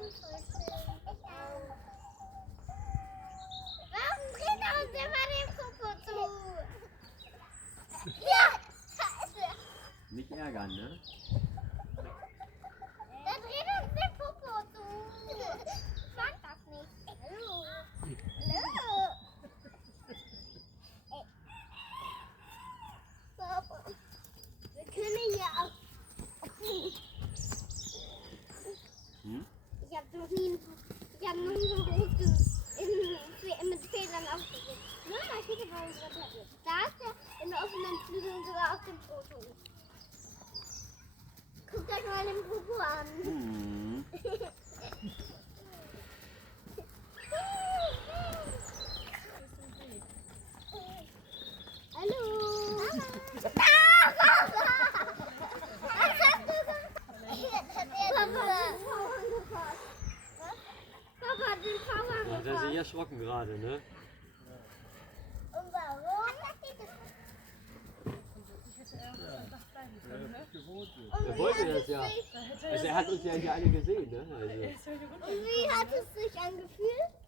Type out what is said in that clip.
Warum dreht er uns immer den Popo zu? Ja! Nicht ärgern, ne? Der dreht uns den Popo zu. Ich mag das nicht. Hallo. Hallo. Papa, wir können ja auch. Hm? Ich habe noch nie so groß mit Fehlern aufgesetzt. Nur mal gucken bei unserer Platte. Da ist der in offenen Flügeln sogar auf dem Foto. Guckt euch mal den Popo an. Hm. Hallo. Was hast du gemacht? Papa hat den Papa Da hat er sich angefasst. erschrocken gerade, ne? Und warum? Er wollte das ja. Also er hat uns ja hier alle gesehen, ne? Also. Und wie hat es sich angefühlt?